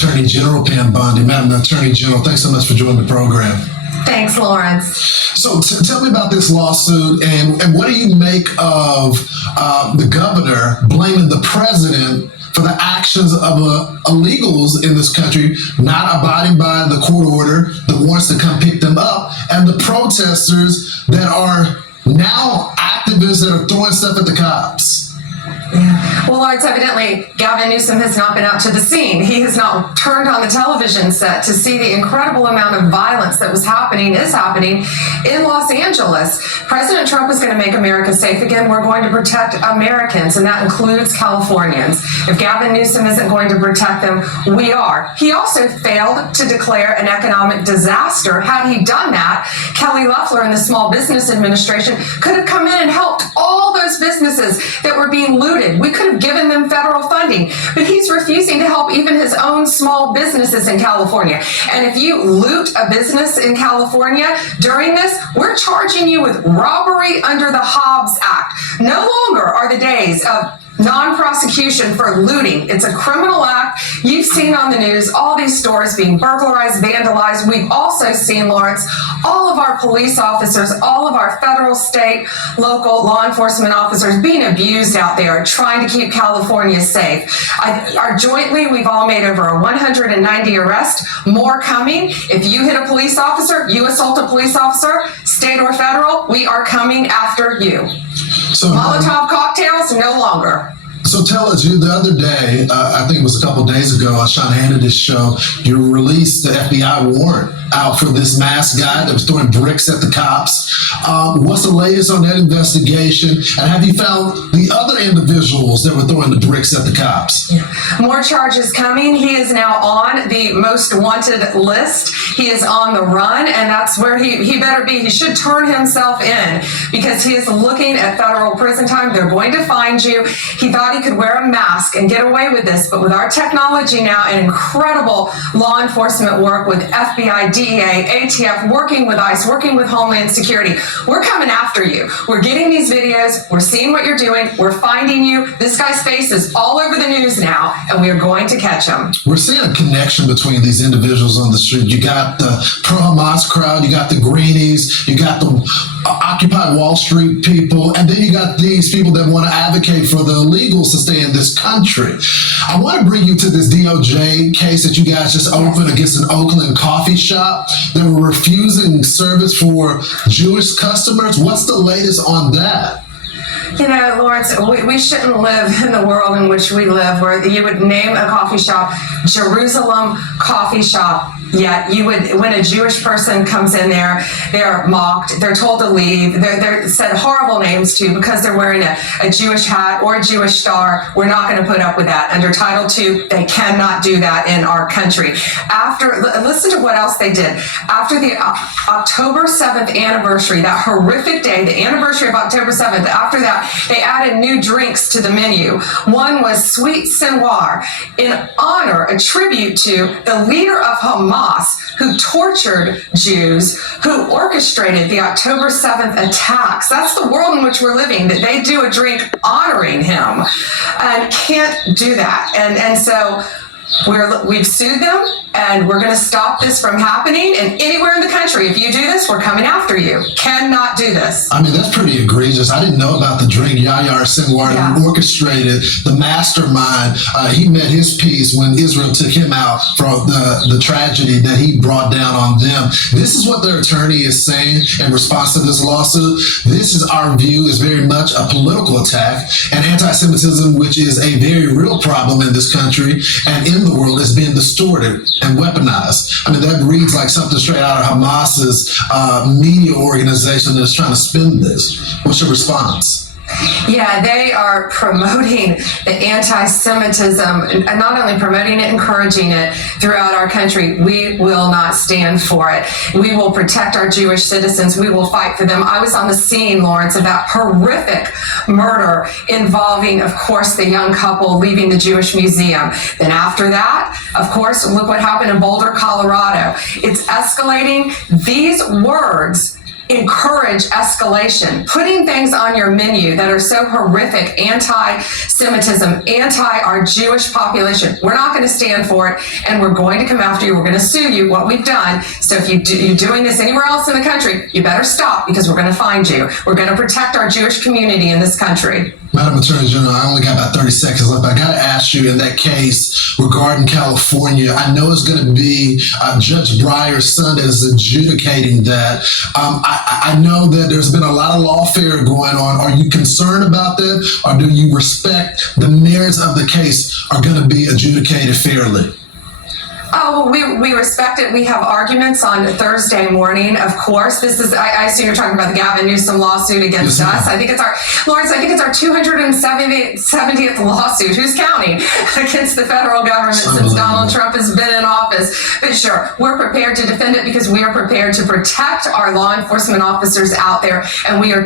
Attorney General Pam Bondi. Madam Attorney General, thanks so much for joining the program. Thanks, Lawrence. So tell me about this lawsuit, and what do you make of the governor blaming the president for the actions of illegals in this country not abiding by the court order, the warrants to come pick them up, and the protesters that are now activists that are throwing stuff at the cops? Well, Lawrence, evidently, Gavin Newsom has not been out to the scene. He has not turned on the television set to see the incredible amount of violence that is happening in Los Angeles. President Trump is going to make America safe again. We're going to protect Americans, and that includes Californians. If Gavin Newsom isn't going to protect them, we are. He also failed to declare an economic disaster. Had he done that, Kelly Loeffler and the Small Business Administration could have come in and helped all those businesses that were being looted. We could have given them federal funding, but he's refusing to help even his own small businesses in California. And if you loot a business in California during this, we're charging you with robbery under the Hobbs Act. No longer are the days of non-prosecution for looting. It's a criminal act. You've seen on the news all these stores being burglarized, vandalized. We've also seen, Lawrence, all of our police officers, all of our federal, state, local law enforcement officers being abused out there trying to keep California safe. Jointly, we've all made over 190 arrests, more coming. If you hit a police officer, you assault a police officer, state or federal, we are coming after you. So Molotov cocktails, no longer. So tell us, the other day, I think it was a couple days ago on Sean Hannity's show, you released the FBI warrant out for this masked guy that was throwing bricks at the cops. What's the latest on that investigation? And have you found the other individuals that were throwing the bricks at the cops? More charges coming. He is now on the most wanted list. He is on the run, and that's where he better be. He should turn himself in because he is looking at federal prison time. They're going to find you. He thought he could wear a mask and get away with this, but with our technology now and incredible law enforcement work with FBI, DEA, ATF, working with ICE, working with Homeland Security, we're coming after you. We're getting these videos. We're seeing what you're doing. We're finding you. This guy's face is all over the news now, and we are going to catch him. We're seeing a connection between these individuals on the street. You got the pro-Hamas crowd, you got the Greenies, you got the Occupy Wall Street people, and then you got these people that want to advocate for the illegals to stay in this country. I want to bring you to this DOJ case that you guys just opened against an Oakland coffee shop that were refusing service for Jewish customers. What's the latest on that? You know, Lawrence, we shouldn't live in the world in which we live where you would name a coffee shop Jerusalem Coffee Shop. Yet when a Jewish person comes in there, they're mocked, they're told to leave, they're said horrible names to because they're wearing a Jewish hat or a Jewish star. We're not going to put up with that. Under Title II, they cannot do that in our country. Listen to what else they did. After the October 7th anniversary, that horrific day, the anniversary of October 7th, after that, they added new drinks to the menu. One was Sweet Sinwar in honor, a tribute to the leader of Hamas, who tortured Jews, who orchestrated the October 7th attacks. That's the world in which we're living, that they do a drink honoring him and can't do that. And so we've sued them, and we're going to stop this from happening. And anywhere in the country, if you do this, we're coming after you. Cannot do this. I mean, that's pretty egregious. I didn't know about the drink. Yahya Sinwar orchestrated the mastermind. He met his peace when Israel took him out from the tragedy that he brought down on them. This is what their attorney is saying in response to this lawsuit. This is our view is very much a political attack, and anti-Semitism, which is a very real problem in this country and in the world, is being distorted and weaponized. I mean, that reads like something straight out of Hamas's media organization that's trying to spin this. What's your response? Yeah, they are promoting the anti-Semitism, and not only promoting it, encouraging it throughout our country. We will not stand for it. We will protect our Jewish citizens. We will fight for them. I was on the scene, Lawrence, of that horrific murder involving, of course, the young couple leaving the Jewish Museum. Then after that, of course, look what happened in Boulder, Colorado. It's escalating. These words encourage escalation, putting things on your menu that are so horrific, anti-Semitism, anti our Jewish population. We're not going to stand for it, and we're going to come after you. We're going to sue you, what we've done. So if you're doing this anywhere else in the country, you better stop, because we're going to find you. We're going to protect our Jewish community in this country. Madam Attorney General, I only got about 30 seconds left. I got to ask you, in that case regarding California, I know it's going to be Judge Breyer's son that is adjudicating that. I know that there's been a lot of lawfare going on. Are you concerned about that, or do you respect the merits of the case are going to be adjudicated fairly? Oh, we respect it. We have arguments on Thursday morning, of course. This is, I assume you're talking about the Gavin Newsom lawsuit against us. I think it's our 270th lawsuit. Who's counting? Against the federal government since Donald Trump has been in office. But sure, we're prepared to defend it, because we are prepared to protect our law enforcement officers out there, and we are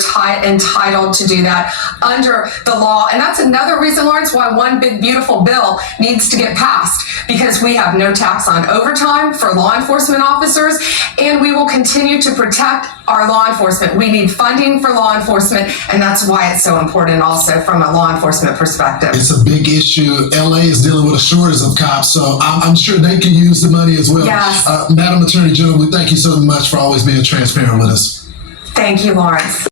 entitled to do that under the law. And that's another reason, Lawrence, why one big beautiful bill needs to get passed, because we have no tax on overtime for law enforcement officers, and we will continue to protect our law enforcement. We need funding for law enforcement, and that's why it's so important also from a law enforcement perspective. It's a big issue. LA is dealing with a shortage of cops, so I'm sure they can use the money as well. Yes. Madam Attorney General, we thank you so much for always being transparent with us. Thank you, Lawrence.